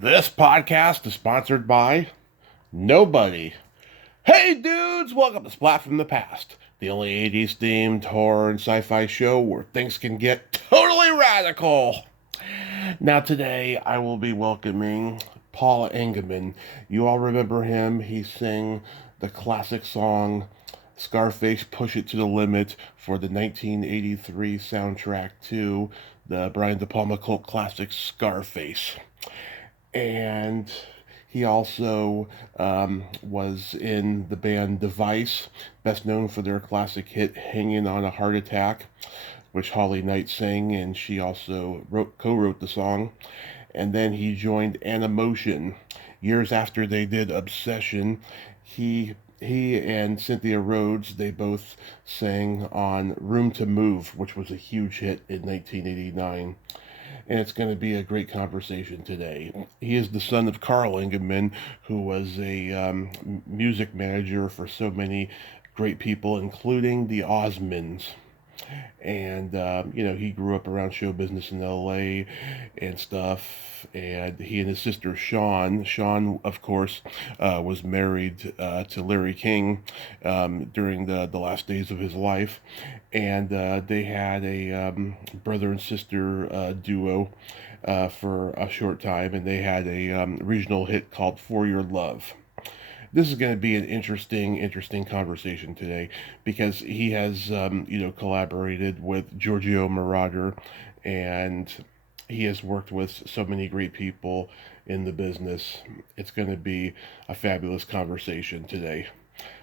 This podcast is sponsored by nobody. Hey dudes, welcome to Splat from the Past, the only 80s themed horror and sci-fi show where things can get totally radical. Now today I will be welcoming Paul Engemann. You all remember him. He sang the classic song Scarface, Push It to the Limit for the 1983 soundtrack to the Brian DePalma cult classic Scarface. And he also was in the band Device, best known for their classic hit Hanging on a Heart Attack, which Holly Knight sang, and she also co-wrote the song. And then he joined Animotion. Years after they did Obsession, he and Cynthia Rhodes, they both sang on Room to Move, which was a huge hit in 1989. And it's going to be a great conversation today. He is the son of Carl Engemann, who was a music manager for so many great people, including the Osmonds. And he grew up around show business in LA and stuff. And he and his sister Sean, of course, was married to Larry King during the last days of his life. And they had a brother and sister duo for a short time, and they had a regional hit called For Your Love. This is going to be an interesting conversation today because he has, collaborated with Giorgio Moroder, and he has worked with so many great people in the business. It's going to be a fabulous conversation today.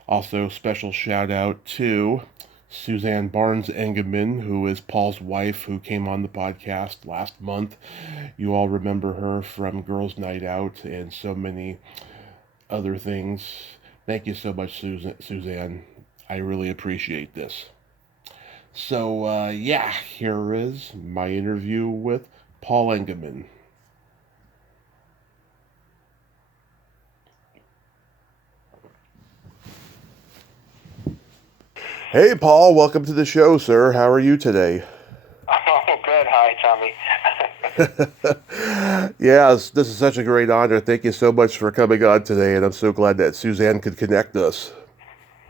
Also, special shout out to Suzanne Barnes Engemann, who is Paul's wife, who came on the podcast last month. You all remember her from Girls' Night Out and so many other things. Thank you so much, Suzanne. I really appreciate this. So, here is my interview with Paul Engemann. Hey, Paul, welcome to the show, sir. How are you today? Oh, good. Hi, Tommy. Yes, this is such a great honor. Thank you so much for coming on today, and I'm so glad that Suzanne could connect us.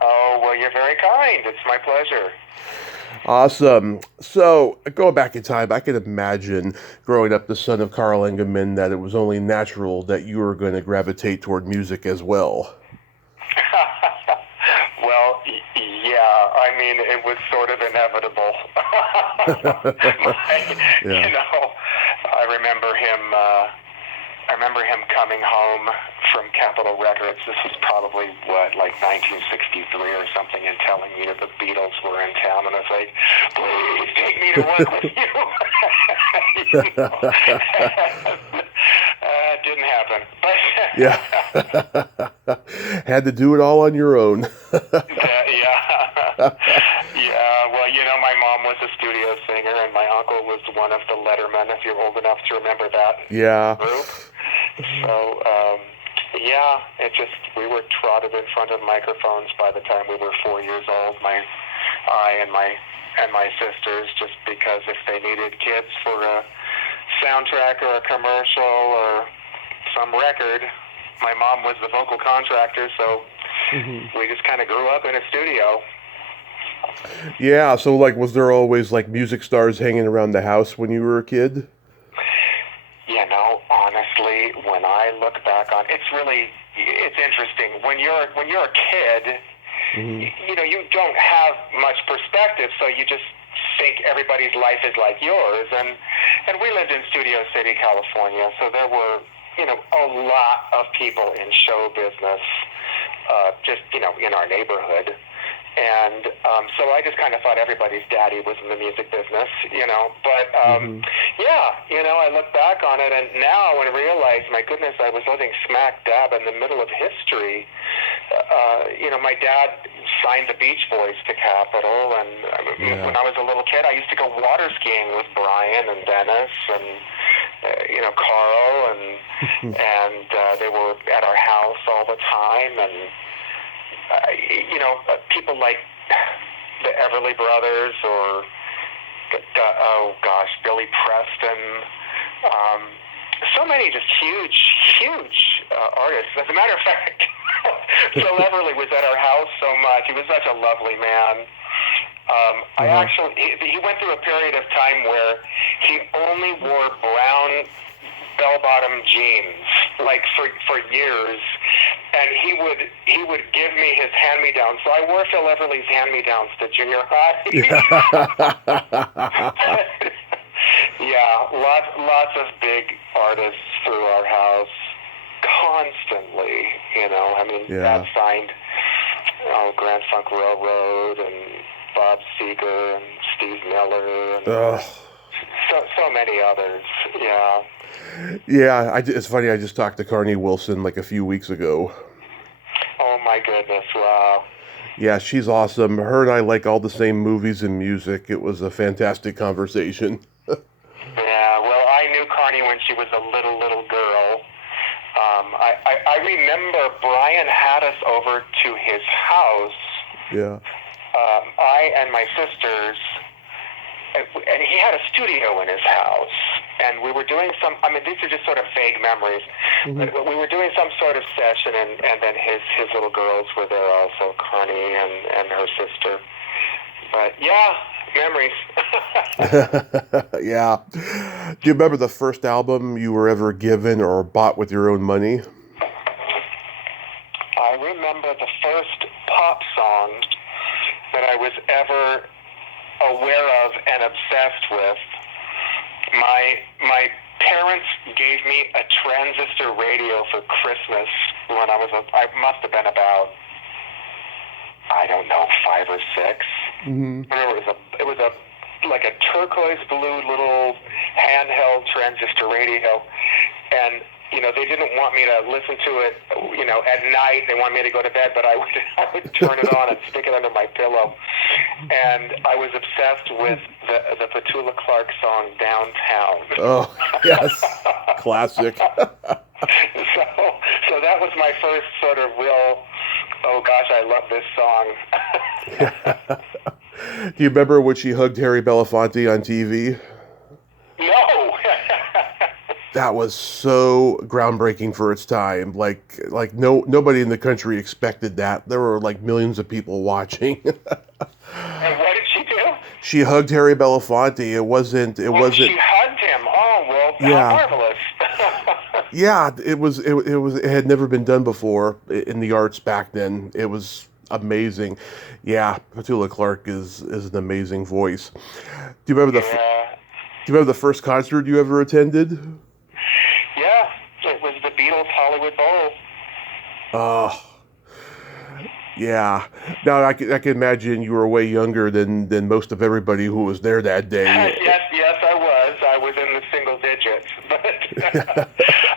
Oh, well, you're very kind. It's my pleasure. Awesome. So, going back in time, I can imagine growing up the son of Carl Engemann that it was only natural that you were going to gravitate toward music as well. Well, yeah, I mean, it was sort of inevitable. Yeah. I remember him coming home from Capitol Records. This was probably, like 1963 or something, and telling me that the Beatles were in town. And I was like, please take me to work with you. It didn't happen. Yeah. Had to do it all on your own. Yeah, well, my mom was a studio singer, and my uncle was one of the Lettermen, if you're old enough to remember that group. So, we were trotted in front of microphones by the time we were 4 years old, I and my sisters, just because if they needed kids for a soundtrack or a commercial or some record, my mom was the vocal contractor, so we just kind of grew up in a studio. Yeah, so was there always music stars hanging around the house when you were a kid? Honestly, when I look back on it's interesting. When you're a kid, you don't have much perspective, so you just think everybody's life is like yours. And we lived in Studio City, California, so there were a lot of people in show business, just in our neighborhood. And so I just kind of thought everybody's daddy was in the music business, But, I look back on it, and now and realize, my goodness, I was living smack dab in the middle of history. My dad signed the Beach Boys to Capitol, and when I was a little kid, I used to go water skiing with Brian and Dennis and, Carl, and they were at our house all the time, and people like the Everly Brothers or Billy Preston. so many just huge artists. As a matter of fact, Phil Everly was at our house so much. He was such a lovely man. He went through a period of time where he only wore brown bell-bottom jeans, like for years, and he would give me his hand-me-downs. So I wore Phil Everly's hand-me-downs to junior high. Yeah, lots of big artists through our house constantly. I mean, that signed Grand Funk Railroad and Bob Seger and Steve Miller and so many others. Yeah. Yeah, it's funny. I just talked to Carney Wilson like a few weeks ago. Oh my goodness! Wow. Yeah, she's awesome. Her and I like all the same movies and music. It was a fantastic conversation. Yeah. Well, I knew Carney when she was a little girl. I remember Brian had us over to his house. Yeah. I and my sisters, and he had a studio in his house, and we were doing these are just sort of vague memories, but we were doing some sort of session, and then his little girls were there also, Connie and her sister. But yeah, memories. Yeah. Do you remember the first album you were ever given or bought with your own money? I remember the first pop song that I was ever aware of and obsessed with. My parents gave me a transistor radio for Christmas when I must have been about, I don't know, 5 or 6. It was like a turquoise blue little handheld transistor radio, and they didn't want me to listen to it, at night. They wanted me to go to bed, but I would turn it on and stick it under my pillow. And I was obsessed with the Petula Clark song "Downtown." Oh, yes, classic. So that was my first sort of real, oh gosh, I love this song. Do you remember when she hugged Harry Belafonte on TV? No. That was so groundbreaking for its time. Like nobody in the country expected that. There were like millions of people watching. And what did she do? She hugged Harry Belafonte. It wasn't. She hugged him. Oh well, yeah. How marvelous. Yeah, it had never been done before in the arts back then. It was amazing. Yeah, Petula Clark is an amazing voice. Do you remember the first concert you ever attended? Yeah, it was the Beatles Hollywood Bowl. Oh, yeah. Now I can imagine you were way younger than most of everybody who was there that day. Yes, I was. I was in the single digits, but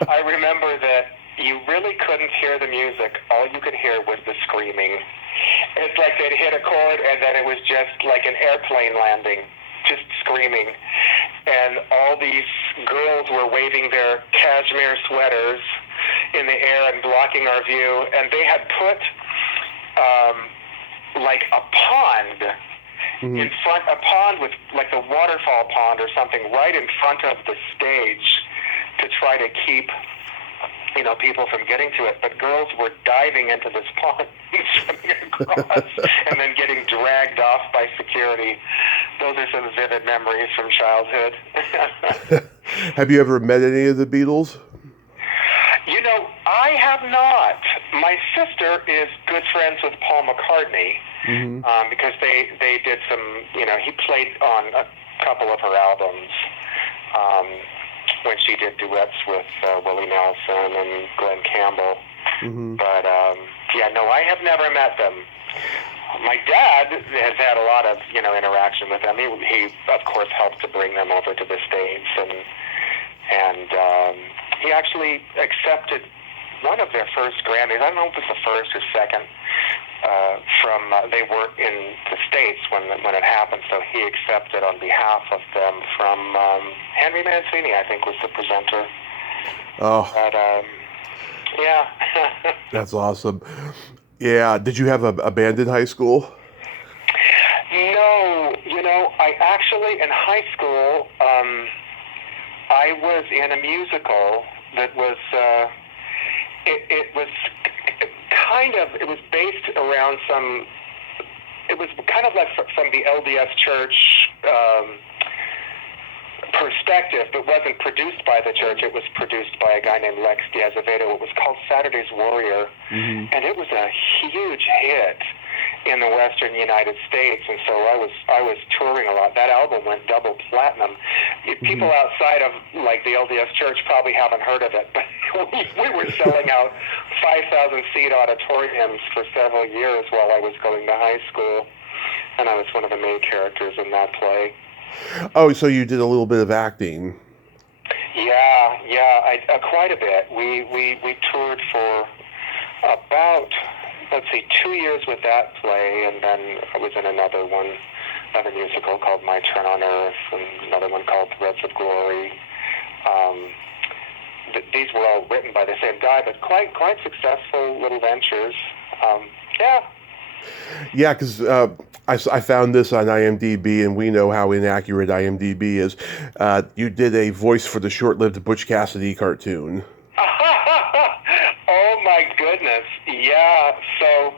I remember that you really couldn't hear the music. All you could hear was the screaming. It's like they'd hit a chord, and then it was just like an airplane landing, just screaming. And all these girls were waving their cashmere sweaters in the air and blocking our view. And they had put like a pond in front, a pond with like the waterfall pond or something right in front of the stage to try to keep people from getting to it. But girls were diving into this pond, swimming across, and then getting dragged off by security. Those are some vivid memories from childhood. Have you ever met any of the Beatles? I have not. My sister is good friends with Paul McCartney because they did some, he played on a couple of her albums when she did duets with Willie Nelson and Glenn Campbell. But, I have never met them. My dad has had a lot of, interaction with them. He of course, helped to bring them over to the States, and he actually accepted one of their first Grammys. I don't know if it was the first or second. They were in the States when it happened, so he accepted on behalf of them from Henry Mancini, I think, was the presenter. Oh, but yeah. That's awesome. Yeah, did you have a band in high school? No, I actually, in high school, I was in a musical that was it was based around some. It was kind of like from the LDS Church perspective, but wasn't produced by the church. It was produced by a guy named Lex Diazevedo. It was called Saturday's Warrior, and it was a huge hit in the Western United States. And so I was touring a lot. That album went double platinum. People outside of like the LDS Church probably haven't heard of it, but we were selling out 5,000 seat auditoriums for several years while I was going to high school, and I was one of the main characters in that play. Oh, so you did a little bit of acting. Yeah, quite a bit. We toured for about, 2 years with that play, and then I was in another musical called My Turn on Earth, and another one called Threads of Glory. These were all written by the same guy, but quite successful little ventures. Yeah, because I found this on IMDb, and we know how inaccurate IMDb is. You did a voice for the short-lived Butch Cassidy cartoon. Oh, my goodness. Yeah, so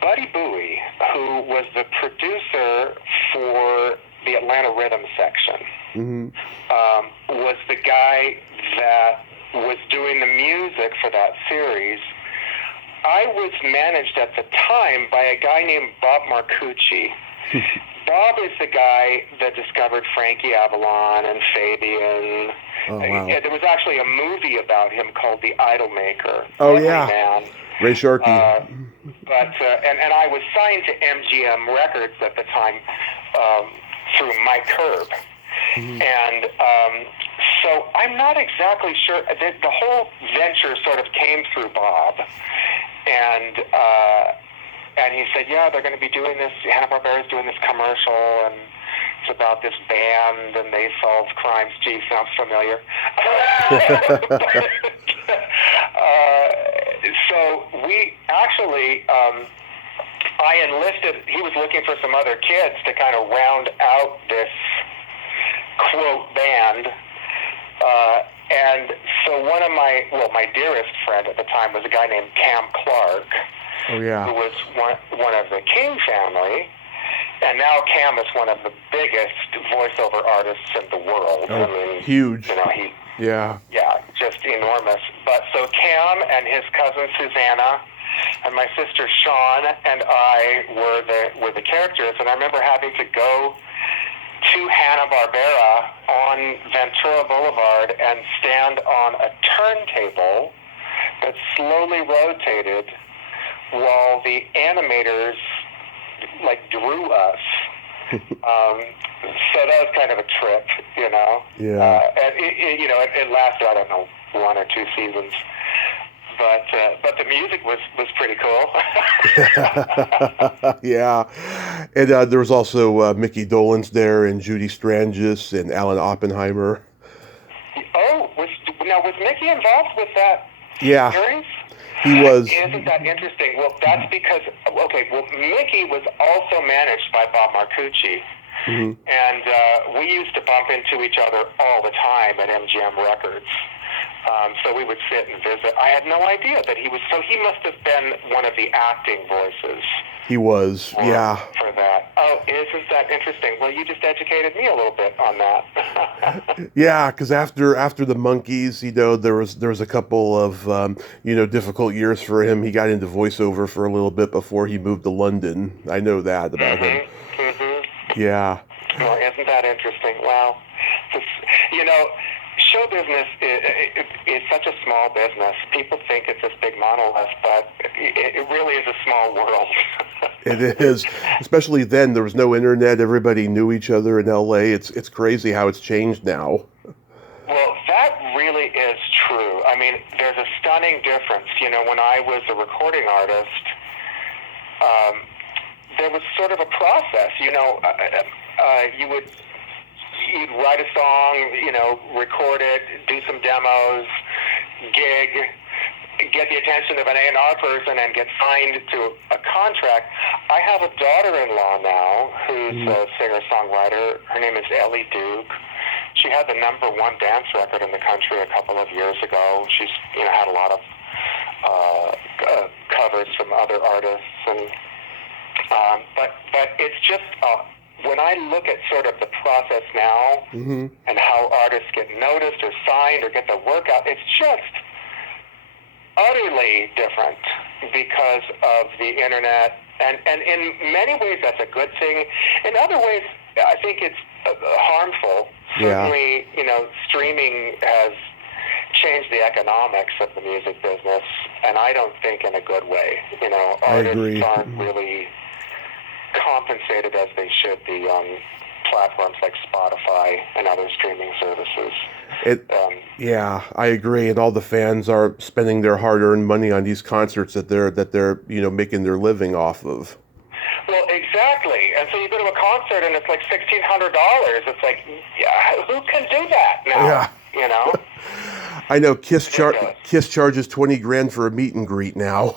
Buddy Bowie, who was the producer for the Atlanta Rhythm section, was the guy that was doing the music for that series. I was managed at the time by a guy named Bob Marcucci. Bob is the guy that discovered Frankie Avalon and Fabian. Oh, wow. There was actually a movie about him called The Idolmaker. Oh, Lovely yeah. man. Ray Sharkey. And I was signed to MGM Records at the time through Mike Curb. And so I'm not exactly sure. The whole venture sort of came through Bob. And he said, yeah, they're going to be doing this, Hanna-Barbera's doing this commercial, and it's about this band, and they solve crimes. Gee, sounds familiar. So we actually, I enlisted, he was looking for some other kids to kind of round out this, quote, band. And so one of my dearest friend at the time was a guy named Cam Clark. Oh, yeah. Who was one of the King family. And now Cam is one of the biggest voiceover artists in the world. Oh, I mean, huge. Yeah, just enormous. But so Cam and his cousin Susanna and my sister Sean and I were the characters. And I remember having to go to Hanna-Barbera on Ventura Boulevard and stand on a turntable that slowly rotated while the animators drew us. So that was kind of a trip, Yeah. And it lasted, I don't know, 1 or 2 seasons. But the music was pretty cool. Yeah. And there was also Mickey Dolenz there, and Judy Strangis, and Alan Oppenheimer. Oh, was Mickey involved with that series? He was. Isn't that interesting? Well, that's because, Mickey was also managed by Bob Marcucci. And we used to bump into each other all the time at MGM Records. So we would sit and visit. I had no idea that he must have been one of the acting voices. He was, for that. Oh, isn't that interesting? Well, you just educated me a little bit on that. Yeah, because after the Monkees, there was a couple of difficult years for him. He got into voiceover for a little bit before he moved to London. I know that about him. Yeah. Well, isn't that interesting? Wow. Show business is such a small business. People think it's this big monolith, but it really is a small world. It is. Especially then, there was no internet. Everybody knew each other in L.A. It's crazy how it's changed now. Well, that really is true. I mean, there's a stunning difference. When I was a recording artist, there was sort of a process. You'd write a song, record it, do some demos, gig, get the attention of an A&R person, and get signed to a contract. I have a daughter-in-law now who's a singer-songwriter. Her name is Ellie Duke. she had the #1 dance record in the country a couple of years ago. She's had a lot of covers from other artists, and but it's just when I look at sort of the process now and how artists get noticed or signed or get the work out, it's just utterly different because of the internet. And in many ways, that's a good thing. In other ways, I think it's harmful. Certainly, streaming has changed the economics of the music business, and I don't think in a good way. Artists aren't really compensated as they should be on platforms like Spotify and other streaming services. Yeah, I agree. And all the fans are spending their hard-earned money on these concerts that they're making their living off of. Well, exactly. And so you go to a concert and it's like $1,600. It's like, who can do that now? Yeah. I know Kiss charges $20,000 for a meet and greet now.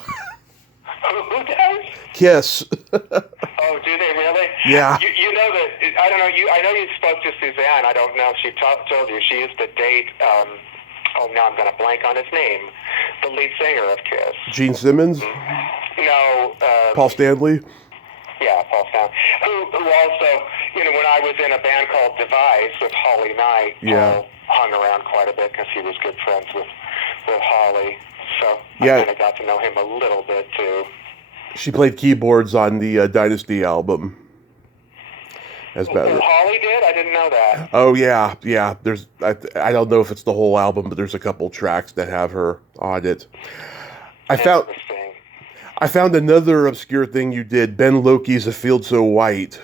Who does? Kiss. Oh, do they really? Yeah. You know that, I don't know, I know you spoke to Suzanne. I don't know if she told you. She used to date, now I'm going to blank on his name, the lead singer of Kiss. Gene Simmons? No. Paul Stanley? Yeah, Paul Stanley. Who also, when I was in a band called Device with Holly Knight, Paul hung around quite a bit because he was good friends with Holly. So I kind of got to know him a little bit, too. She played keyboards on the Dynasty album. Holly did? I didn't know that. Oh yeah. There's I don't know if it's the whole album, but there's a couple tracks that have her on it. I found another obscure thing you did. Ben Loki's A Field So White.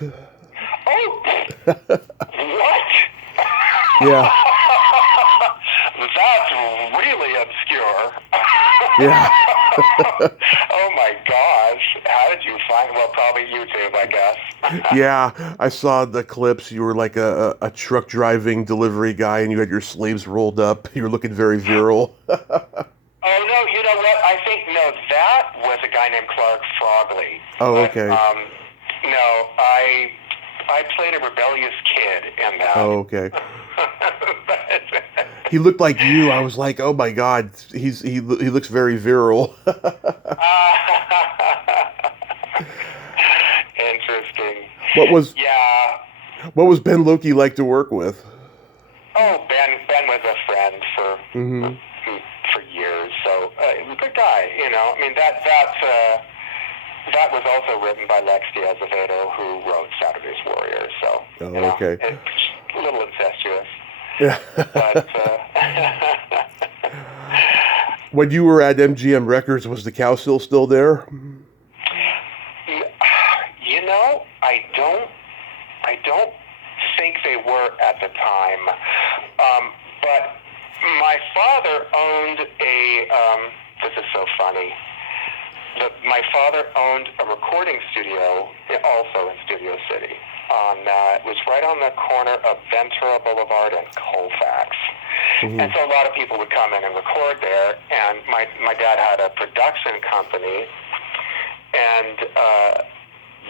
Oh, what? Yeah. That's really obscure. Yeah. Oh my gosh. How did you find? Well, probably YouTube, I guess. Yeah, I saw the clips. You were like a truck driving delivery guy, and you had your sleeves rolled up. You were looking very virile. Oh no, you know what? I think that was a guy named Clark Frogley. Oh, okay. No, I played a rebellious kid in that. Oh, okay. He looked like you. I was like, oh my God, he looks very virile. Interesting. What was Ben Loki like to work with? Oh, Ben was a friend for years. So he was a good guy. I mean that was also written by Lex Diaz-Avedo, who wrote Saturday's Warrior. So okay. It's a little incestuous. Yeah. But when you were at MGM Records, was the cow still there? I don't think they were at the time. But my father owned this is so funny. My father owned a recording studio, also in Studio City. It was right on the corner of Ventura Boulevard and Colfax. And so a lot of people would come in and record there. And my dad had a production company, and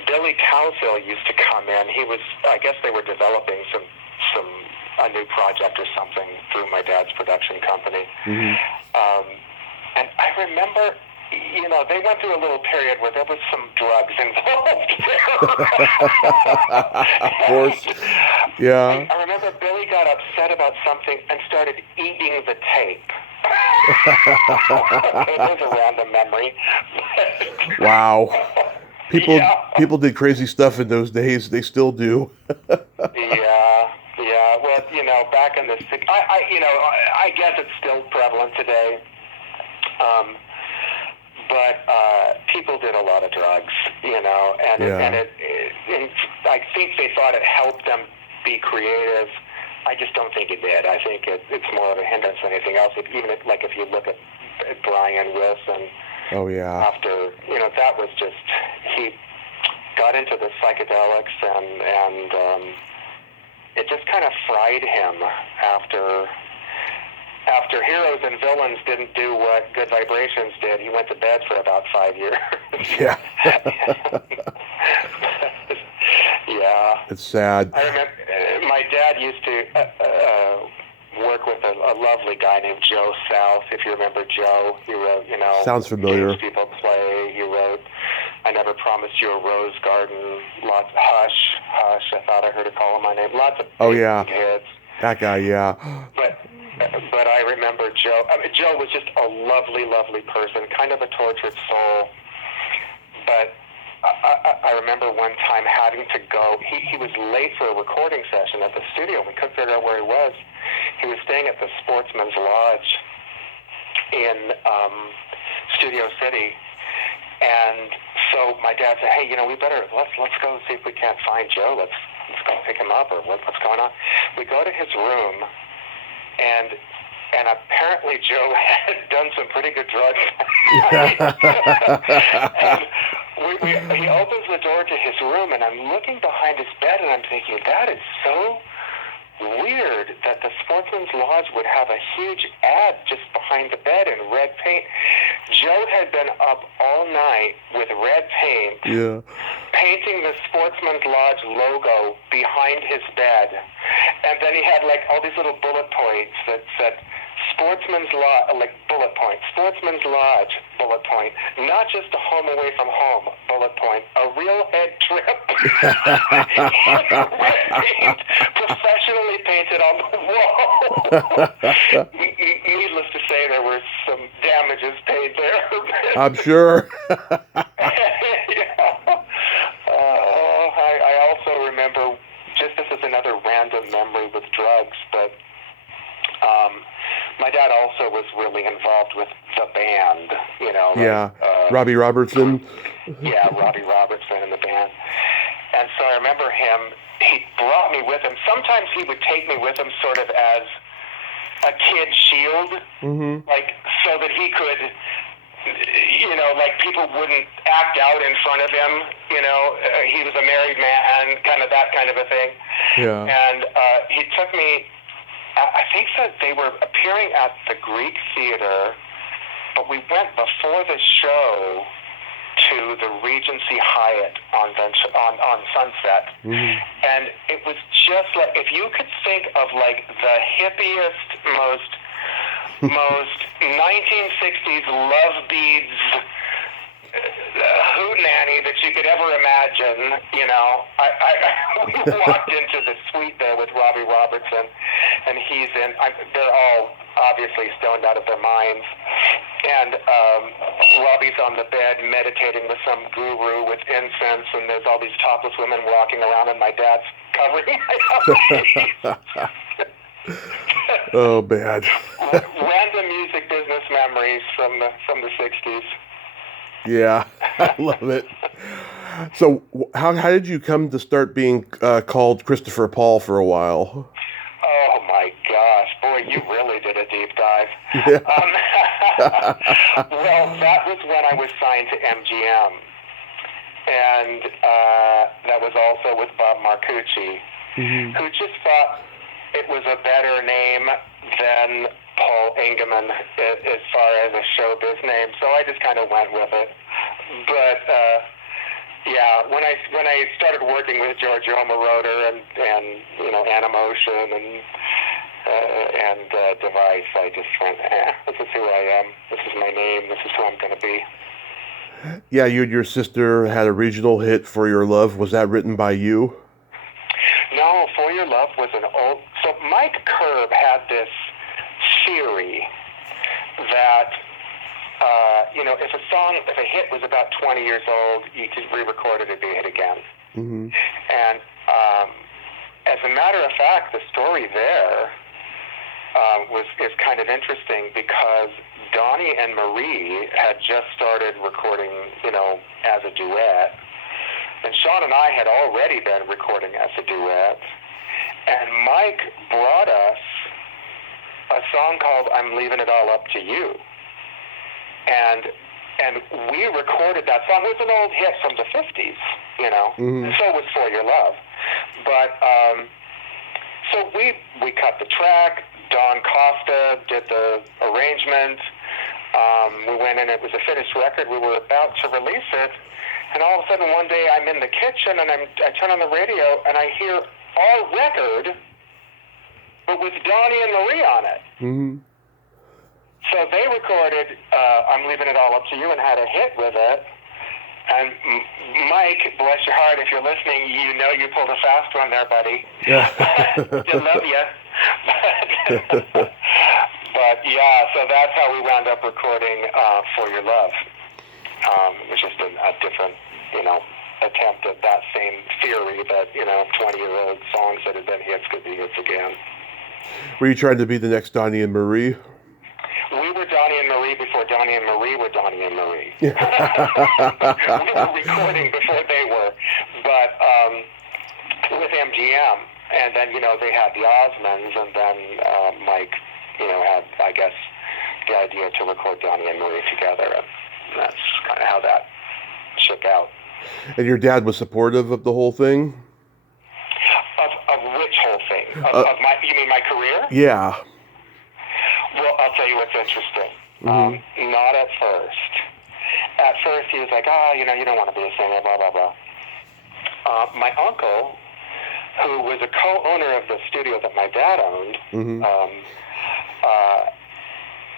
Billy Cowsill used to come in. I guess they were developing a new project or something through my dad's production company. And I remember, they went through a little period where there was some drugs involved there. Of course. Yeah. I remember Billy got upset about something and started eating the tape. It was a random memory. Wow. People did crazy stuff in those days. They still do. Yeah. Well, back in the 60s, I guess it's still prevalent today. But people did a lot of drugs, and I think they thought it helped them be creative. I just don't think it did. I think it's more of a hindrance than anything else. If you look at Brian Wilson. Oh yeah. After that was just, he got into the psychedelics and it just kind of fried him after Heroes and Villains didn't do what Good Vibrations did. He went to bed for about 5 years. Yeah. Yeah. It's sad. I remember my dad used to work with a lovely guy named Joe South, if you remember Joe. He wrote, Sounds familiar. Games People Play. He wrote I Never Promised You a Rose Garden, lots Hush, Hush, I Thought I Heard a Call on My Name, lots of hits. That guy, yeah. But I remember Joe. Joe was just a lovely, lovely person, kind of a tortured soul. But I remember one time having to go. He was late for a recording session at the studio. We couldn't figure out where he was. He was staying at the Sportsman's Lodge in Studio City. And so my dad said, "Hey, we better let's go see if we can't find Joe. Let's go pick him up, or what's going on." We go to his room, and apparently Joe had done some pretty good drugs. And he opens the door to his room, and I'm looking behind his bed, and I'm thinking, that is so weird that the Sportsman's Lodge would have a huge ad just behind the bed in red paint. Joe had been up all night with red paint, painting the Sportsman's Lodge logo behind his bed. And then he had all these little bullet points that said, Sportsman's Lodge, bullet point, Sportsman's Lodge, bullet point, not just a home away from home, bullet point, a real head trip. Red paint, professionally painted on the wall. Needless to say, there were some damages paid there. I'm sure. I also remember, just this is another random memory with drugs, but my dad also was really involved with the band, Robbie Robertson. Robbie Robertson and the band. And so I remember he brought me with him. Sometimes he would take me with him sort of as a kid shield, so that he could, people wouldn't act out in front of him, he was a married man, kind of that kind of a thing. Yeah. And he took me, I think that they were appearing at the Greek Theater, but we went before the show to the Regency Hyatt on Sunset. And it was just like, if you could think of the hippiest, most 1960s love beads hootenanny that you could ever imagine, we walked into the suite there with Robbie Robertson, and they're all obviously stoned out of their minds, and Robbie's on the bed meditating with some guru with incense, and there's all these topless women walking around, and my dad's covering my eyes. Oh, bad. Random music business memories from the 60s. Yeah, I love it. So how did you come to start being called Christopher Paul for a while? Oh, my gosh. Boy, you really did a deep dive. Yeah. Well, that was when I was signed to MGM. And that was also with Bob Marcucci, who just thought it was a better name than Paul Engemann as far as a showbiz name, so I just kind of went with it. But when I started working with Giorgio Moroder and Animotion and Device, I just went, this is who I am. This is my name. This is who I'm going to be. Yeah, you and your sister had a regional hit, For Your Love. Was that written by you? No, For Your Love was an old... So Mike Curb had this theory that, if a hit was about 20 years old, you could re-record it and do it again. And as a matter of fact, the story there is kind of interesting because Donnie and Marie had just started recording, as a duet. And Sean and I had already been recording as a duet. And Mike brought us a song called I'm Leaving It All Up to You. And we recorded that song. It was an old hit from the 50s, and so was For Your Love. But so we cut the track. Don Costa did the arrangement. We went in. It was a finished record. We were about to release it. And all of a sudden, one day, I'm in the kitchen, and I turn on the radio, and I hear our record, but with Donnie and Marie on it. Mm-hmm. So they recorded I'm Leaving It All Up to You and had a hit with it. And Mike, bless your heart, if you're listening, you know you pulled a fast one there, buddy. Yeah. Still love you. But yeah, so that's how we wound up recording For Your Love. It was just a different, attempt at that same theory that, 20-year-old songs that had been hits could be hits again. Were you trying to be the next Donnie and Marie? We were Donnie and Marie before Donnie and Marie were Donnie and Marie. We were recording before they were, but with MGM. And then, they had the Osmonds, and then Mike, had, I guess, the idea to record Donnie and Marie together. And that's kind of how that shook out. And your dad was supportive of the whole thing? Of which whole thing? You mean my career? Yeah. Well, I'll tell you what's interesting. Mm-hmm. Not at first. At first, he was like, you don't want to be a singer, blah, blah, blah. My uncle, who was a co-owner of the studio that my dad owned, mm-hmm.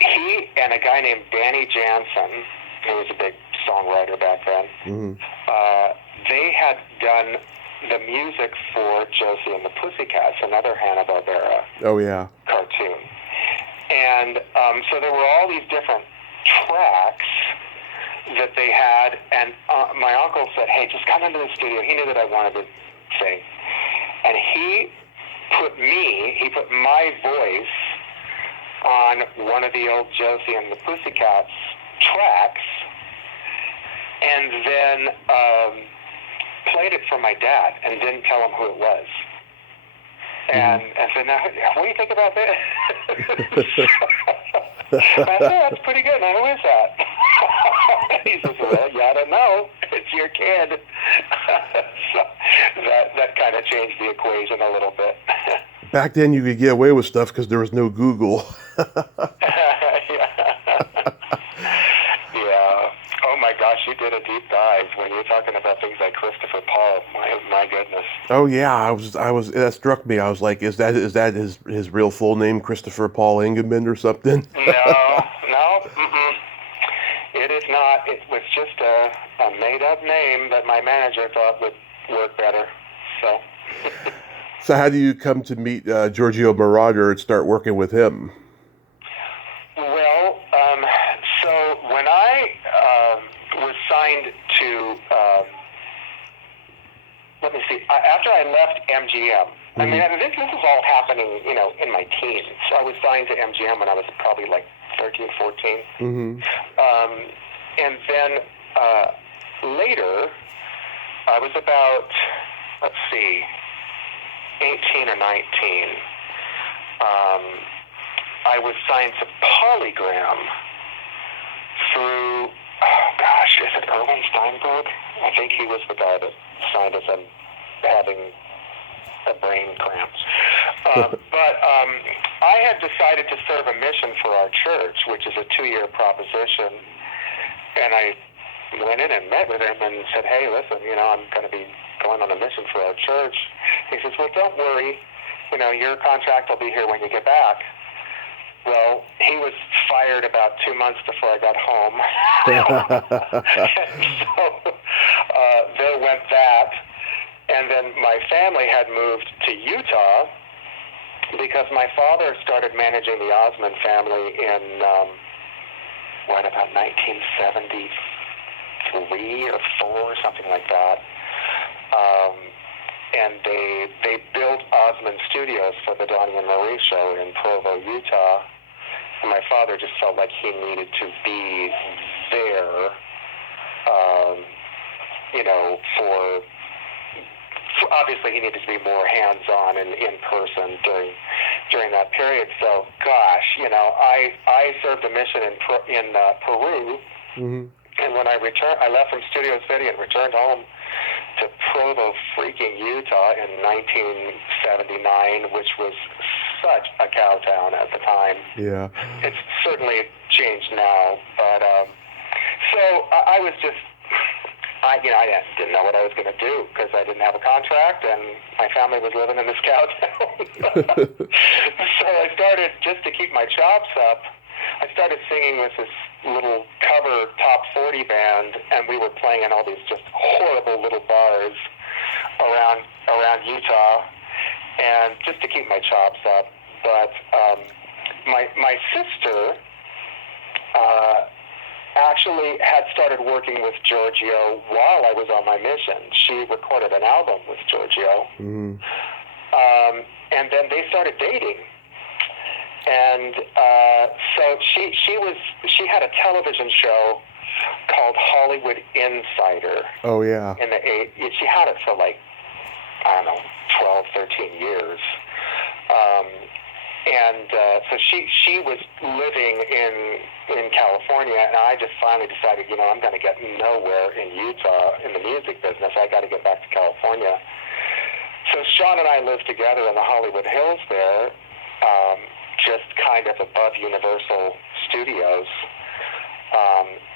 He and a guy named Danny Jansen, who was a big songwriter back then, mm-hmm. They had done the music for Josie and the Pussycats, another Hanna-Barbera cartoon. And so there were all these different tracks that they had, and my uncle said, hey, just come into the studio. He knew that I wanted to sing. And he put my voice on one of the old Josie and the Pussycats tracks, and then played it for my dad and didn't tell him who it was. And I said, now, what do you think about this? I said, that's pretty good. Now, who is that? He says, well, you ought to know. It's your kid. So that kind of changed the equation a little bit. Back then, you could get away with stuff because there was no Google. Yeah. Oh my gosh, you did a deep dive when you were talking about things like Christopher Paul. My goodness. Oh yeah, I was. That struck me. I was like, is that his real full name, Christopher Paul Engemann or something? No. Mm-mm. It is not. It was just a made-up name that my manager thought would work better. So. So how do you come to meet Giorgio Moroder and start working with him? Well, so when I was signed to, let me see, after I left MGM, I mean, this is all happening, in my teens. So I was signed to MGM when I was probably like 13, 14. Mm-hmm. And then later, I was about, 18 or 19. I was signed to Polygram through, is it Erwin Steinberg? I think he was the guy that signed us on having a brain cramp. But I had decided to serve a mission for our church, which is a 2-year proposition. And I went in and met with him and said, hey, listen, I'm going to be going on a mission for our church. He says, well, don't worry. Your contract will be here when you get back. Well, he was fired about 2 months before I got home. So there went that. And then my family had moved to Utah because my father started managing the Osmond family in, about 1973 or 4 or something like that. And they built Osmond Studios for the Donnie and Marie show in Provo, Utah. And my father just felt like he needed to be there, for obviously he needed to be more hands-on and in person during that period. So, gosh, I served a mission in Peru, mm-hmm. and when I left from Studio City and returned home to Provo, freaking Utah in 1979, which was such a cow town at the time. Yeah. It's certainly changed now, but so I was just I didn't know what I was going to do because I didn't have a contract and my family was living in this cow town. So I started, just to keep my chops up, I started singing with this little cover top 40 band, and we were playing in all these just horrible little bars around Utah, and just to keep my chops up. But my sister actually had started working with Giorgio while I was on my mission. She recorded an album with Giorgio, and then they started dating. And so she had a television show called Hollywood Insider. Oh, yeah. She had it for 12, 13 years. So she was living in California, and I just finally decided, I'm going to get nowhere in Utah in the music business. I got to get back to California. So Sean and I lived together in the Hollywood Hills there, just kind of above Universal Studios.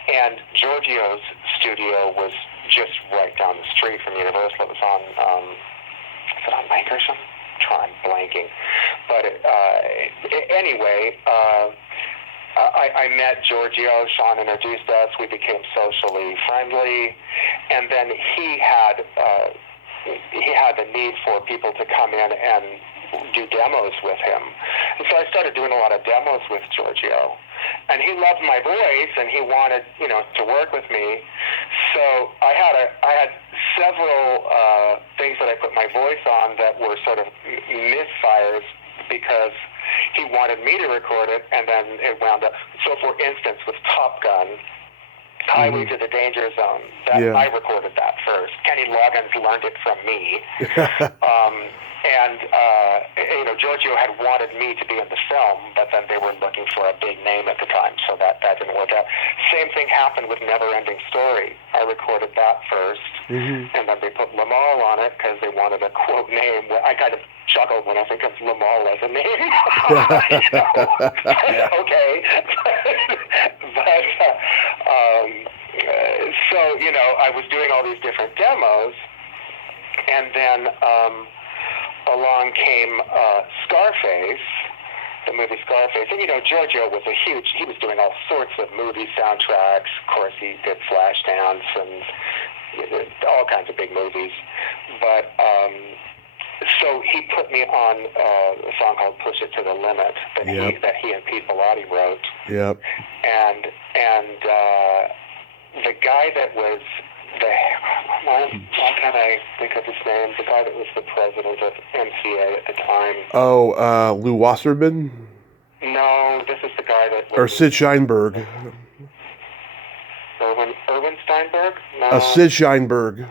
And Giorgio's studio was just right down the street from Universal. It was on, is it on Lake or something? I'm blanking. But anyway, I met Giorgio. Sean introduced us. We became socially friendly. And then he had the need for people to come in and do demos with him. And so I started doing a lot of demos with Giorgio. And he loved my voice, and he wanted, to work with me. So I had several things that I put my voice on that were sort of misfires because he wanted me to record it, and then it wound up. So, for instance, with Top Gun, Highway to the Danger Zone, I recorded that first. Kenny Loggins learned it from me. Giorgio had wanted me to be in the film, but then they were looking for a big name at the time, so that didn't work out. Same thing happened with Never Ending Story. I recorded that first, and then they put Lamal on it because they wanted a quote name. I kind of chuckled when I think of Lamal as a name. Okay. So, I was doing all these different demos, and then along came Scarface, the movie Scarface. And, Giorgio was he was doing all sorts of movie soundtracks. Of course, he did Flashdance and all kinds of big movies. But, so he put me on a song called Push It to the Limit that he and Pete Bellotti wrote. Yep. And the guy that was why can't I think of his name? The guy that was the president of MCA at the time. Oh, Lou Wasserman? No, this is the guy that was... Or Sid Sheinberg. Irwin Steinberg? No. Sid Sheinberg.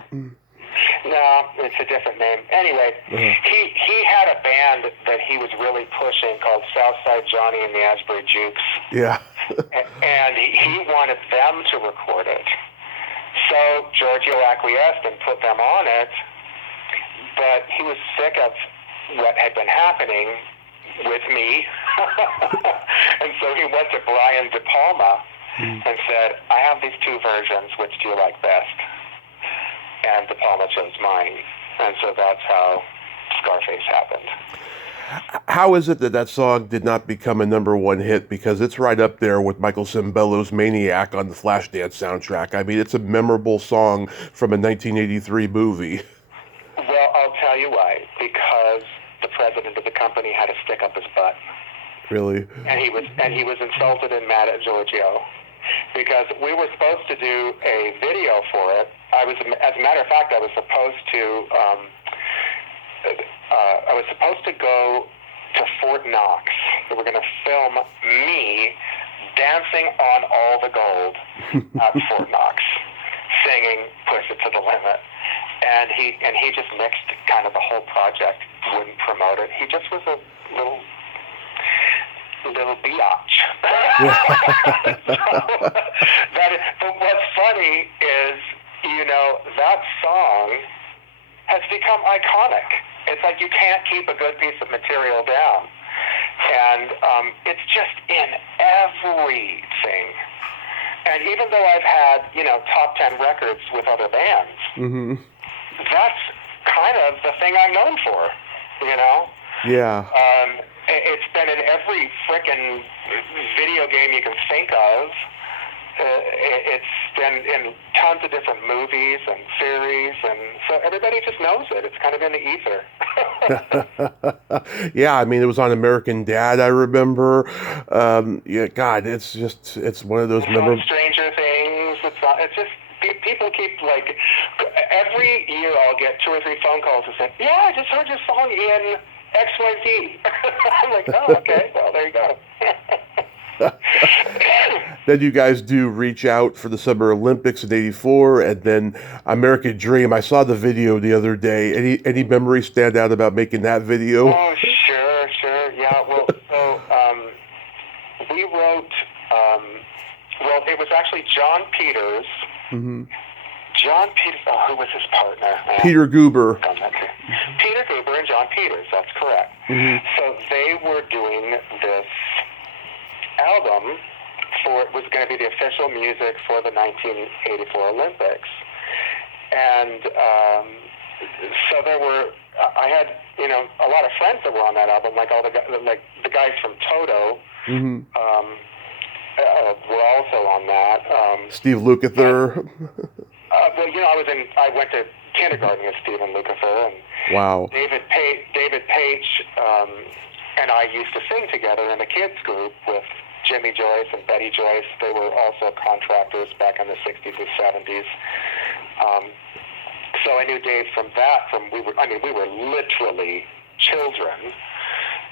No, it's a different name. Anyway, he had a band that he was really pushing called Southside Johnny and the Asbury Jukes. Yeah. And he wanted them to record it. So Giorgio acquiesced and put them on it, but he was sick of what had been happening with me. And so he went to Brian DePalma and said, I have these two versions, which do you like best? And DePalma chose mine. And so that's how Scarface happened. How is it that song did not become a #1 hit? Because it's right up there with Michael Cimbello's Maniac on the Flashdance soundtrack. I mean, it's a memorable song from a 1983 movie. Well, I'll tell you why. Because the president of the company had a stick up his butt. Really? And he was insulted and mad at Giorgio. Because we were supposed to do a video for it. As a matter of fact, I was supposed to go to Fort Knox. They were going to film me dancing on all the gold at Fort Knox, singing "Push It to the Limit," and he just nixed kind of the whole project. Wouldn't promote it. He just was a little biatch. But what's funny is, that song has become iconic. It's like you can't keep a good piece of material down. And it's just in everything And even though I've had, top 10 records with other bands, that's kind of the thing I'm known for, Yeah. It's been in every frickin' video game you can think of. It's been in tons of different movies and series, and so everybody just knows it. It's kind of in the ether. Yeah, I mean, it was on American Dad, I remember. Yeah, God, it's one of those memorable... Stranger Things. It's just, people keep, every year I'll get 2 or 3 phone calls and say, yeah, I just heard your song in XYZ. I'm like, oh, okay, well, there you go. Then you guys do Reach Out for the Summer Olympics in '84, and then American Dream. I saw the video the other day. Any memories stand out about making that video? Oh, sure. Yeah, well, so we wrote, it was actually John Peters. John Peters, who was his partner? Peter Goober. Peter Goober and John Peters, that's correct. So they were doing this album it was going to be the official music for the 1984 Olympics. And so I had, a lot of friends that were on that album, like the guys from Toto were also on that. Steve Lukather. I went to kindergarten with Steve and Lukather, and wow. David Page and I used to sing together in the kids group with Jimmy Joyce and Betty Joyce. They were also contractors back in the 60s and 70s. So I knew Dave from that. We were literally children.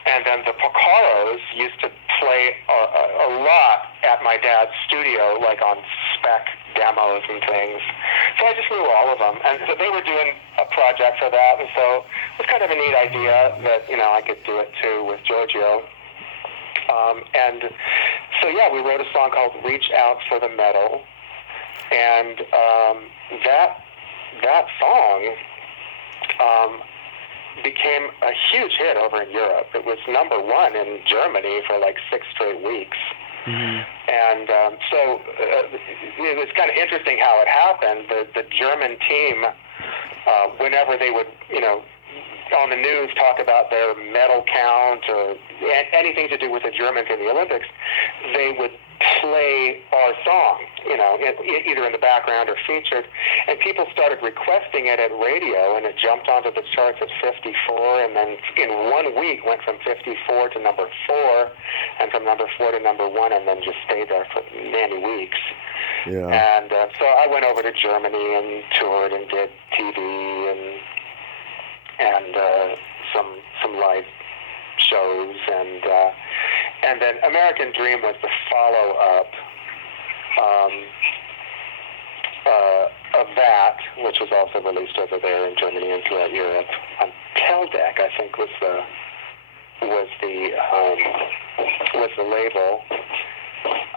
And then the Porcaros used to play a lot at my dad's studio, like on spec demos and things. So I just knew all of them. And so they were doing a project for that. And so it was kind of a neat idea that, I could do it too with Giorgio. And so, yeah, we wrote a song called Reach Out for the Medal. And that song became a huge hit over in Europe. It was #1 in Germany for 6 straight weeks. And so it was kind of interesting how it happened. The German team, whenever they would, on the news talk about their medal count or anything to do with the Germans in the Olympics, they would play our song, either in the background or featured. And people started requesting it at radio, and it jumped onto the charts at 54, and then in 1 week went from 54 to #4, and from #4 to #1, and then just stayed there for many weeks. Yeah. And so I went over to Germany and toured and did TV and some live shows, and then American Dream was the follow-up of that, which was also released over there in Germany and throughout Europe. Teldec, I think, was the label,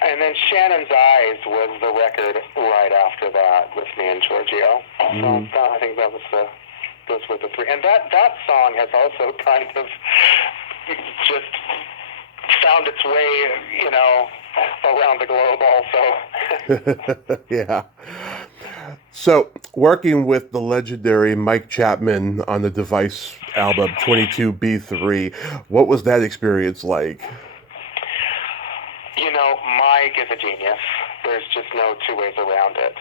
and then Shannon's Eyes was the record right after that with me and Giorgio. So I think those were the 3. And that song has also kind of just found its way, around the globe also. Yeah. So, working with the legendary Mike Chapman on the Device album 22B3, what was that experience like? Mike is a genius. There's just no 2 ways around it.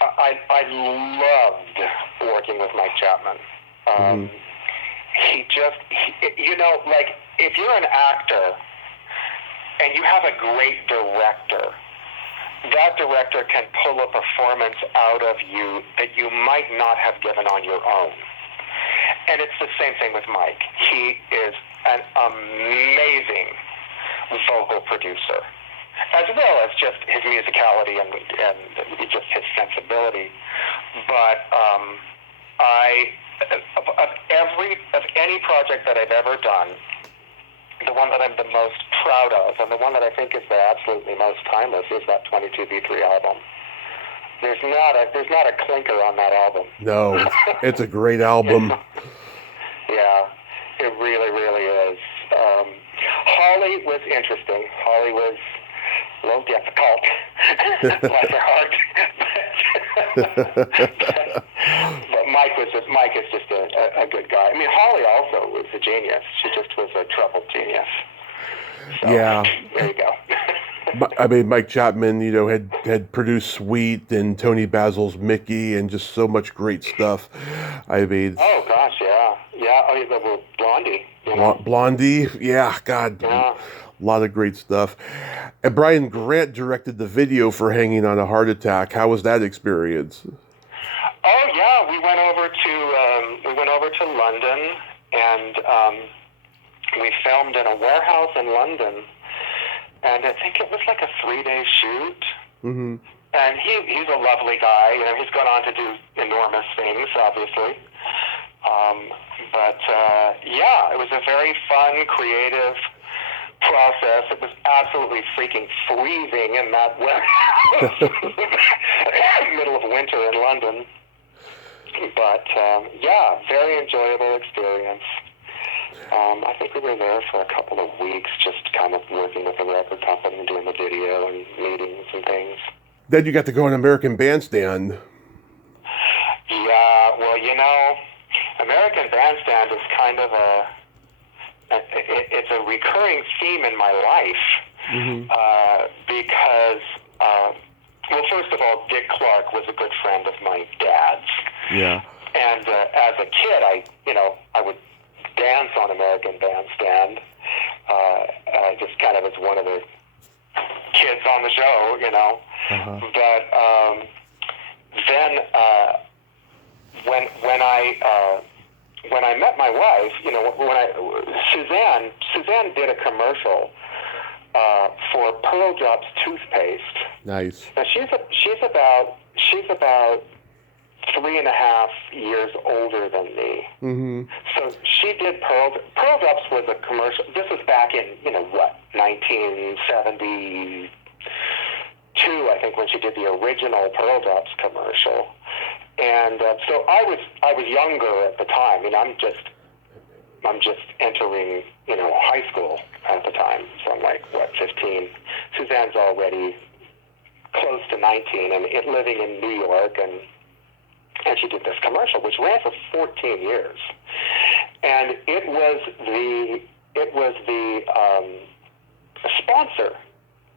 I loved working with Mike Chapman. If you're an actor and you have a great director, that director can pull a performance out of you that you might not have given on your own. And it's the same thing with Mike. He is an amazing vocal producer, as well as just his musicality and just his sensibility. But of any project that I've ever done, the one that I'm the most proud of, and the one that I think is the absolutely most timeless, is that 22B3 album. There's not a clinker on that album. No, it's a great album. Yeah, it really, really is. Holly was interesting. Holly was little difficult. Bless her heart. But Mike is just a good guy. I mean, Holly also was a genius. She just was a troubled genius. So, yeah. There you go. I mean, Mike Chapman, had produced Sweet and Tony Basil's Mickey and just so much great stuff. I mean... Oh, gosh, yeah. Yeah, well, Blondie, Blondie, yeah, God. Yeah. A lot of great stuff. And Brian Grant directed the video for Hanging on a Heart Attack. How was that experience? Oh, yeah, we went over to London, and we filmed in a warehouse in London. And I think it was like a 3-day shoot. Mm-hmm. And he's a lovely guy. He's gone on to do enormous things, obviously. But it was a very fun, creative process. It was absolutely freaking freezing in that middle of winter in London. But, very enjoyable experience. I think we were there for a couple of weeks, just kind of working with the record company and doing the video and meetings and things. Then you got to go on American Bandstand. Yeah, well, American Bandstand is kind of it's a recurring theme in my life. Because, first of all, Dick Clark was a good friend of my dad's. Yeah. And as a kid, I would dance on American Bandstand, just kind of as one of the kids on the show, Uh-huh. But then when I met my wife, Suzanne did a commercial for Pearl Drops toothpaste. Nice. Now she's about 3.5 years older than me. Mm-hmm. So she did Pearl Drops was a commercial. This was back in 1972, I think, when she did the original Pearl Drops commercial. And so I was younger at the time. I'm just entering high school at the time. So I'm like 15. Suzanne's already close to 19 and living in New York, and she did this commercial, which ran for 14 years, and it was the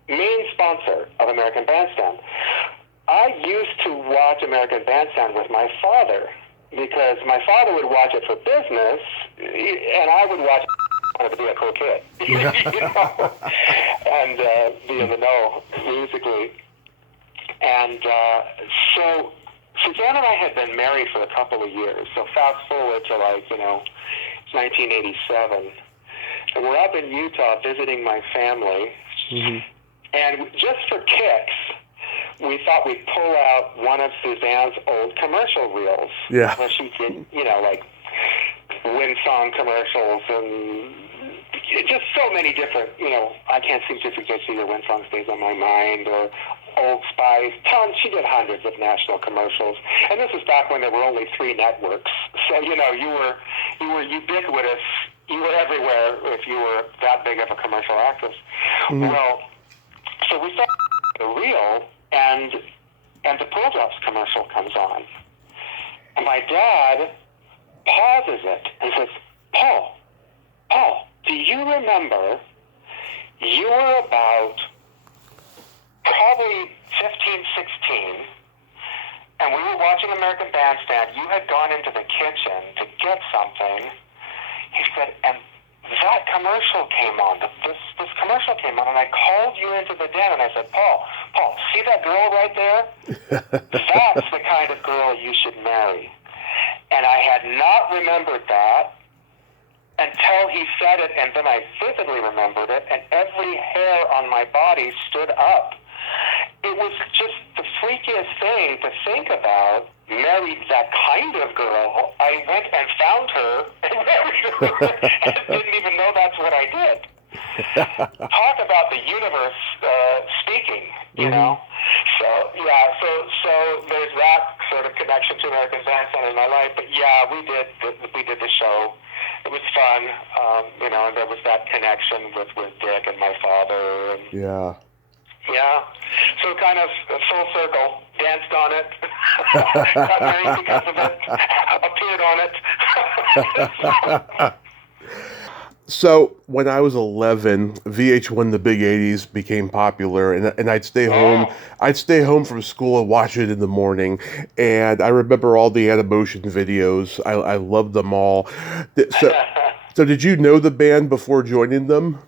main sponsor of American Bandstand. I used to watch American Bandstand with my father because my father would watch it for business, and I would watch it to be a cool kid, and be in the know musically, and so. Suzanne and I had been married for a couple of years, so fast forward to 1987, and we're up in Utah visiting my family, and just for kicks, we thought we'd pull out one of Suzanne's old commercial reels, where she did, wind song commercials and just so many different, I Can't Seem to Forget You, Your Wind Song Stays on My Mind, or Old Spice, tons. She did hundreds of national commercials, and this was back when there were only 3 networks. So you were ubiquitous. You were everywhere if you were that big of a commercial actress. Well, so we saw the reel, and the Pearl Drops commercial comes on, and my dad pauses it and says, Paul, do you remember you were about probably 15, 16, and we were watching American Bandstand. You had gone into the kitchen to get something. He said, and that commercial came on. This commercial came on, and I called you into the den, and I said, Paul, see that girl right there? That's the kind of girl you should marry. And I had not remembered that until he said it, and then I vividly remembered it, and every hair on my body stood up. It was just the freakiest thing to think about. Married that kind of girl. I went and found her and married her and didn't even know that's what I did. Talk about the universe speaking, you know? So there's that sort of connection to American Bandstand in my life. But yeah, we did the show. It was fun, and there was that connection with Dick and my father. And, yeah. Yeah, kind of full circle. Danced on it. Got married because of it. Appeared on it. So when I was 11, VH1 The Big 80s became popular, and I'd stay home. I'd stay home from school and watch it in the morning. And I remember all the Animotion videos. I loved them all. So did you know the band before joining them?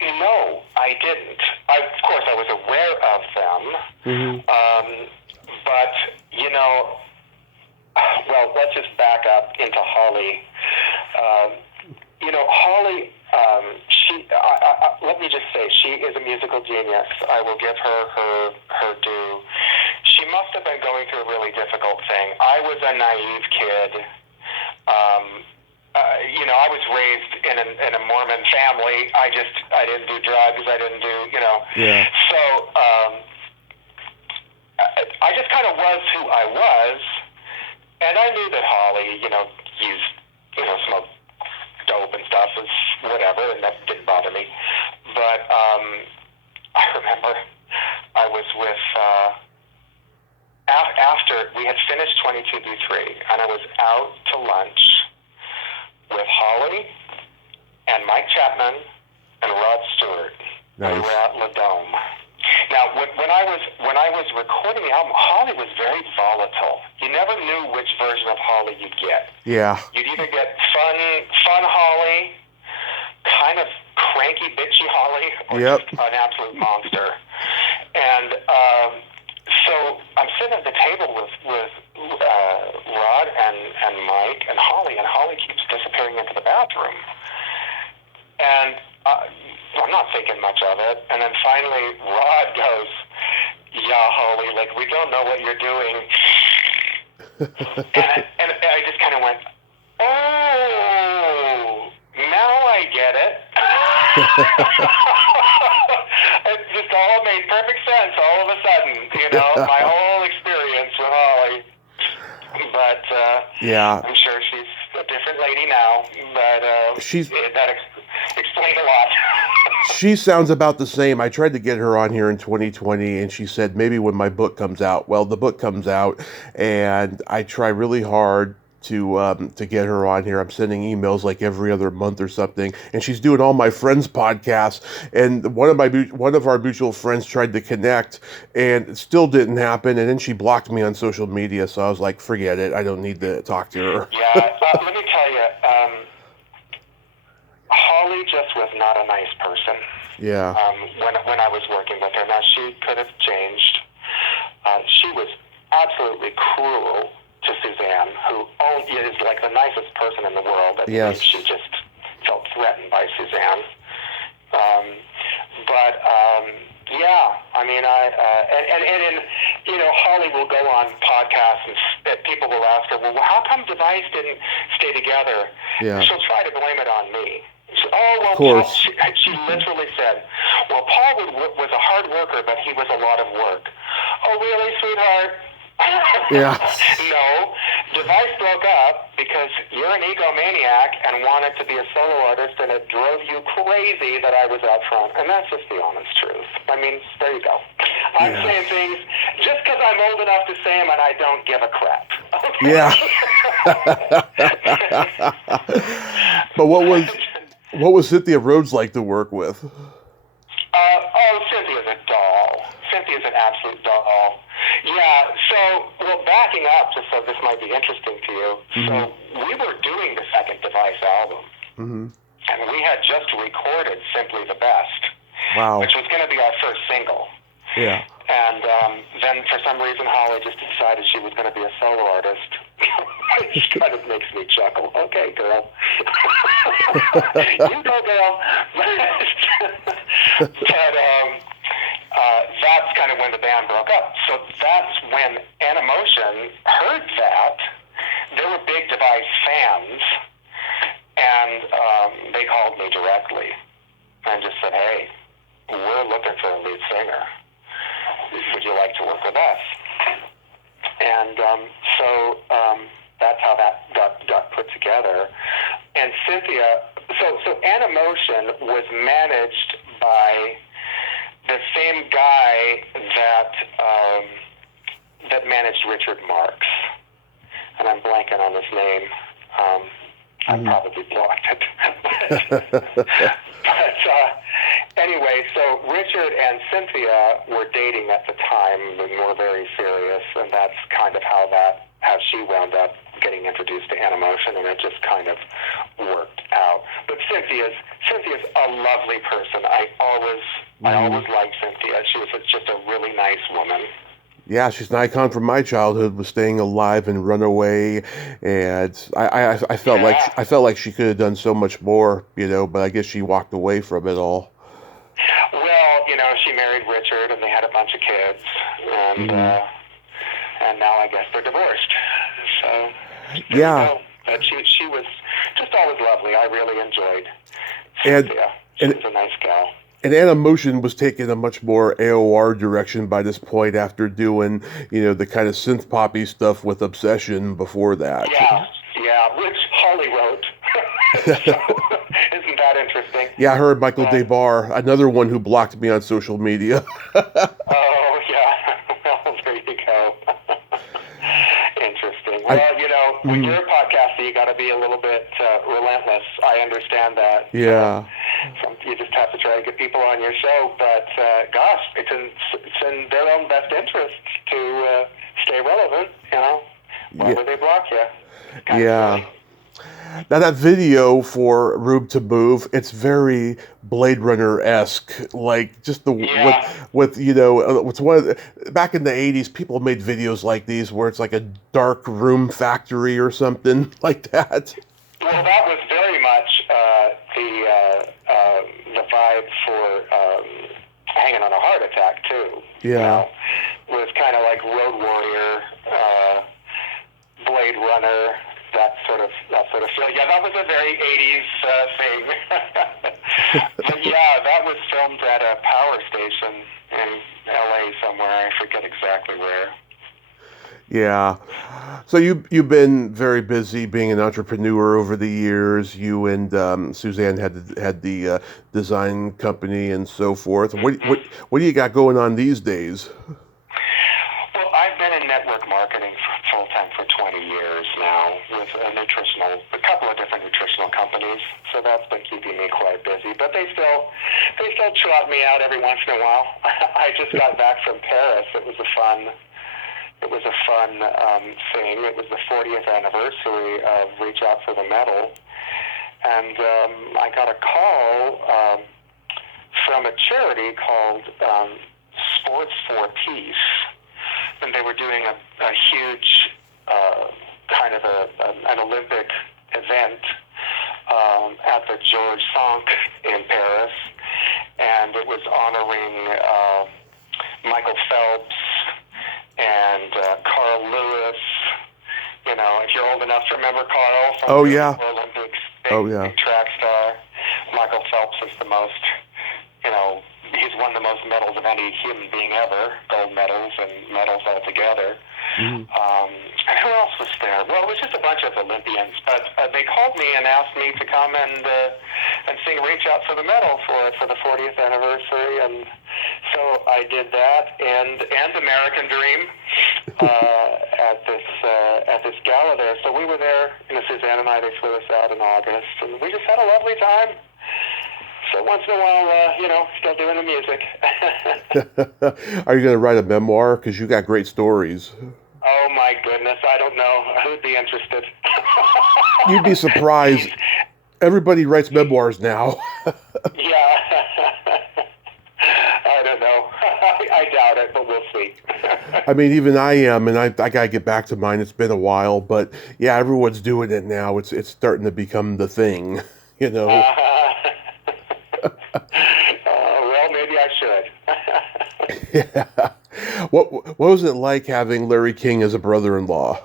No, I didn't. Of course, I was aware of them. But, well, let's just back up into Holly. Holly, let me just say, she is a musical genius. I will give her due. She must have been going through a really difficult thing. I was a naive kid. I was raised in a Mormon family. I didn't do drugs. I didn't do, Yeah. So I just kind of was who I was, and I knew that Holly, used, smoked dope and stuff, is whatever, and that didn't bother me. But I remember I was with after we had finished 22B3, and I was out to lunch with Holly and Mike Chapman and Rod Stewart. Nice. We were at La Dome. Now, when I was recording the album, Holly was very volatile. You never knew which version of Holly you'd get. Yeah. You'd either get fun Holly, kind of cranky, bitchy Holly, or just an absolute monster. And so I'm sitting at the table with Rod and Mike and Holly keeps disappearing into the bathroom. And I'm not thinking much of it. And then finally, Rod goes, "Yeah, Holly, we don't know what you're doing." and I just kind of went, "Oh, now I get it." It just all made perfect sense all of a sudden, my whole experience with Holly. But yeah, I'm sure she's a different lady now. But that explained a lot. She sounds about the same. I tried to get her on here in 2020, and she said maybe when my book comes out. Well, the book comes out, and I try really hard to get her on here. I'm sending emails like every other month or something, and she's doing all my friends' podcasts. And one of our mutual friends tried to connect, and it still didn't happen. And then she blocked me on social media, so I was like, forget it. I don't need to talk to her. Yeah, let me tell you, Holly just was not a nice person. Yeah. When I was working with her, now she could have changed. She was absolutely cruel to Suzanne, who is like the nicest person in the world. I believe she just felt threatened by Suzanne. Holly will go on podcasts and people will ask her, well, how come Device didn't stay together? Yeah. She'll try to blame it on me. Of course. Paul, she literally said, well, Paul was a hard worker, but he was a lot of work. Oh, really, sweetheart? Yeah. No. Device broke up because you're an egomaniac and wanted to be a solo artist, and it drove you crazy that I was out front. And that's just the honest truth. I mean, there you go. I'm saying things just because I'm old enough to say them, and I don't give a crap. Yeah. But what was Cynthia Rhodes like to work with? Cynthia's a doll. Cynthia's an absolute doll. Yeah, backing up, just so this might be interesting to you. Mm-hmm. So we were doing the second Device album, and we had just recorded Simply the Best, which was going to be our first single. Yeah. And then for some reason, Holly just decided she was going to be a solo artist. Which kind of makes me chuckle. Okay, girl. You go, girl. But that's kind of when the band broke up. So that's when Animotion heard that. They were big Device fans, and they called me directly and just said, hey, we're looking for a lead singer. Would you like to work with us? And that's how that got put together. And Cynthia, so Animotion was managed by the same guy that managed Richard Marx, and I'm blanking on his name. I probably blocked it. But anyway, so Richard and Cynthia were dating at the time and were very serious, and that's kind of how she wound up getting introduced to Animotion, and it just kind of worked out. But Cynthia's a lovely person. I always liked Cynthia. She was just a really nice woman. Yeah, she's an icon from my childhood, with Staying Alive and Runaway, and I felt like she could have done so much more, but I guess she walked away from it all. Well, she married Richard, and they had a bunch of kids, and now I guess they're divorced. So yeah, but she was just always lovely. I really enjoyed Cynthia. She was a nice gal. And Animotion was taking a much more AOR direction by this point, after doing, the kind of synth poppy stuff with Obsession before that. Yeah, which Holly wrote. So, isn't that interesting? Yeah, I heard Michael DeBar, another one who blocked me on social media. Oh, yeah. Well, there you go. Interesting. Well, when you're a podcaster, you got to be a little bit relentless. I understand that. Yeah. You just have to try to get people on your show, but gosh, it's in their own best interest to stay relevant. Why would they block you? Yeah. Now that video for Room to Move, it's very Blade Runner-esque, like just with it's one of back in the 80s, people made videos like these where it's like a dark room factory or something like that. Well, that was very much the vibe for Hanging on a Heart Attack too. Yeah. Was kind of like Road Warrior, Blade Runner. That sort of feel. Yeah, that was a very 80s thing. But yeah, that was filmed at a power station in LA somewhere. I forget exactly where. Yeah. So you've been very busy being an entrepreneur over the years. You and Suzanne had the design company and so forth. What do you got going on these days? Well, I've been in network marketing full time for 20 years now with a couple of different nutritional companies. So that's been keeping me quite busy. But they still trot me out every once in a while. I just got back from Paris. It was a fun thing. It was the 40th anniversary of Reach Out for the Medal, and I got a call from a charity called Sports for Peace, and they were doing a huge kind of an Olympic event at the Georges Cinq in Paris, and it was honoring Michael Phelps and Carl Lewis. If you're old enough to remember Carl from the Olympics, big track star. Michael Phelps is the most, he's won the most medals of any human being ever, gold medals and medals altogether. And who else was there? Well, it was just a bunch of Olympians, but they called me and asked me to come and sing Reach Out for the Medal for the 40th anniversary, and so I did that and American Dream at this gala there. So we were there, Suzanne and I, they flew us out in August, and we just had a lovely time. So once in a while, still doing the music. Are you going to write a memoir? Because you got great stories. Oh my goodness, I don't know. Who'd be interested? You'd be surprised. Everybody writes memoirs now. Yeah. I don't know. I doubt it, but we'll see. I mean, even I am, and I got to get back to mine. It's been a while, but yeah, everyone's doing it now. It's starting to become the thing, Well, maybe I should. Yeah. What was it like having Larry King as a brother-in-law?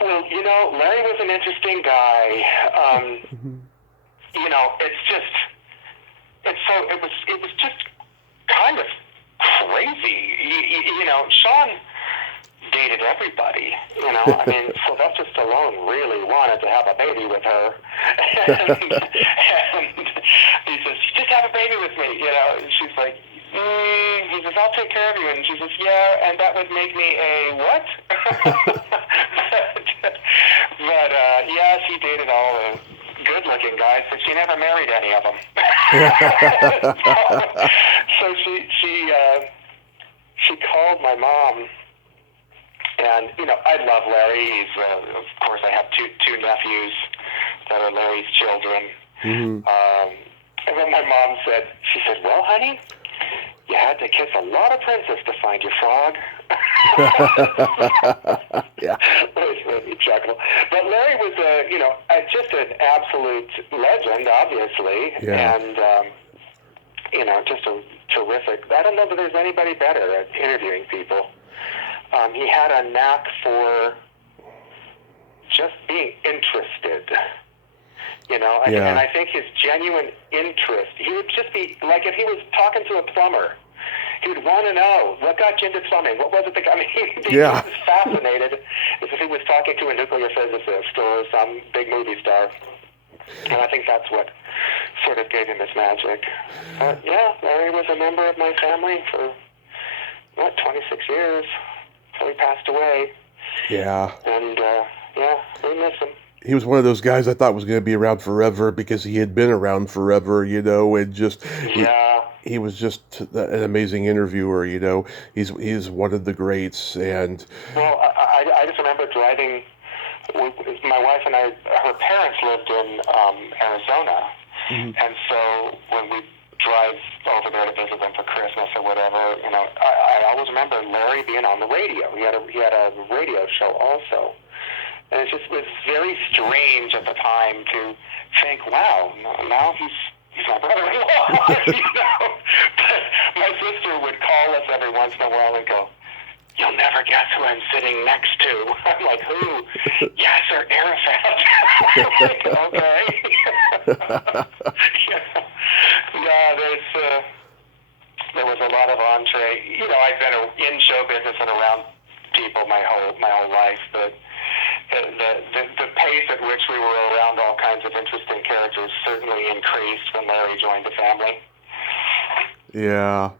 Well, Larry was an interesting guy. It was just kind of crazy. Sean dated everybody, I mean, Sylvester Stallone really wanted to have a baby with her. And he says, just have a baby with me, and she's like, he says, I'll take care of you. And she says, yeah, and that would make me a what? Yeah, she dated all the good-looking guys, but she never married any of them. So she called my mom, and I love Larry. He's of course I have two nephews that are Larry's children. Mm-hmm. And then my mom said, well, honey, you had to kiss a lot of princess to find your frog. Yeah. Which made me chuckle. But Larry was just an absolute legend, obviously. Yeah. And, just a terrific. I don't know that there's anybody better at interviewing people. He had a knack for just being interested. And I think his genuine interest, he would just be, like if he was talking to a plumber, he would want to know, what got you into plumbing? What was it that got me? He was fascinated as if he was talking to a nuclear physicist or some big movie star. And I think that's what sort of gave him his magic. Larry was a member of my family for, 26 years until he passed away. Yeah. And, we miss him. He was one of those guys I thought was going to be around forever because he had been around forever, and just he was just an amazing interviewer. He's one of the greats. And I just remember driving. My wife and her parents lived in Arizona, and so when we drive over there to visit them for Christmas or whatever, I always remember Larry being on the radio. He had a radio show also. And it just was very strange at the time to think, wow, now he's my brother-in-law, But my sister would call us every once in a while and go, you'll never guess who I'm sitting next to. I'm like, who? Yasser Arafat. Like, okay. There was a lot of entree. I've been in show business and around people my whole life, but the pace at which we were around all kinds of interesting characters certainly increased when Larry joined the family. Yeah.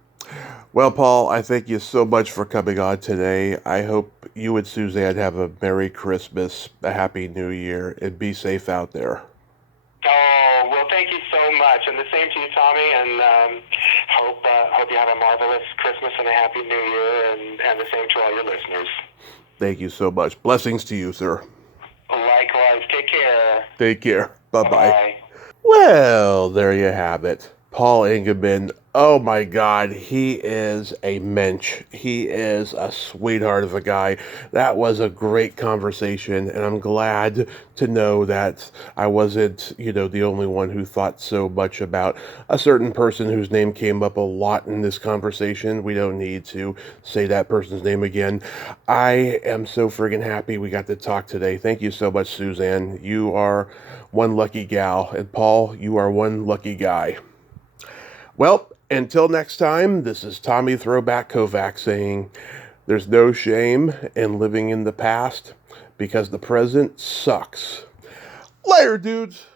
Well, Paul, I thank you so much for coming on today. I hope you and Suzanne have a Merry Christmas, a Happy New Year, and be safe out there. Oh, well, thank you so much. And the same to you, Tommy, and hope you have a marvelous Christmas and a Happy New Year, and the same to all your listeners. Thank you so much. Blessings to you, sir. Likewise. Take care. Take care. Bye-bye. Bye. Well, there you have it. Paul Engemann. Oh my God, he is a mensch. He is a sweetheart of a guy. That was a great conversation, and I'm glad to know that I wasn't, the only one who thought so much about a certain person whose name came up a lot in this conversation. We don't need to say that person's name again. I am so friggin' happy we got to talk today. Thank you so much, Suzanne. You are one lucky gal, and Paul, you are one lucky guy. Well, until next time, this is Tommy Throwback Kovac saying, there's no shame in living in the past because the present sucks. Later, dudes.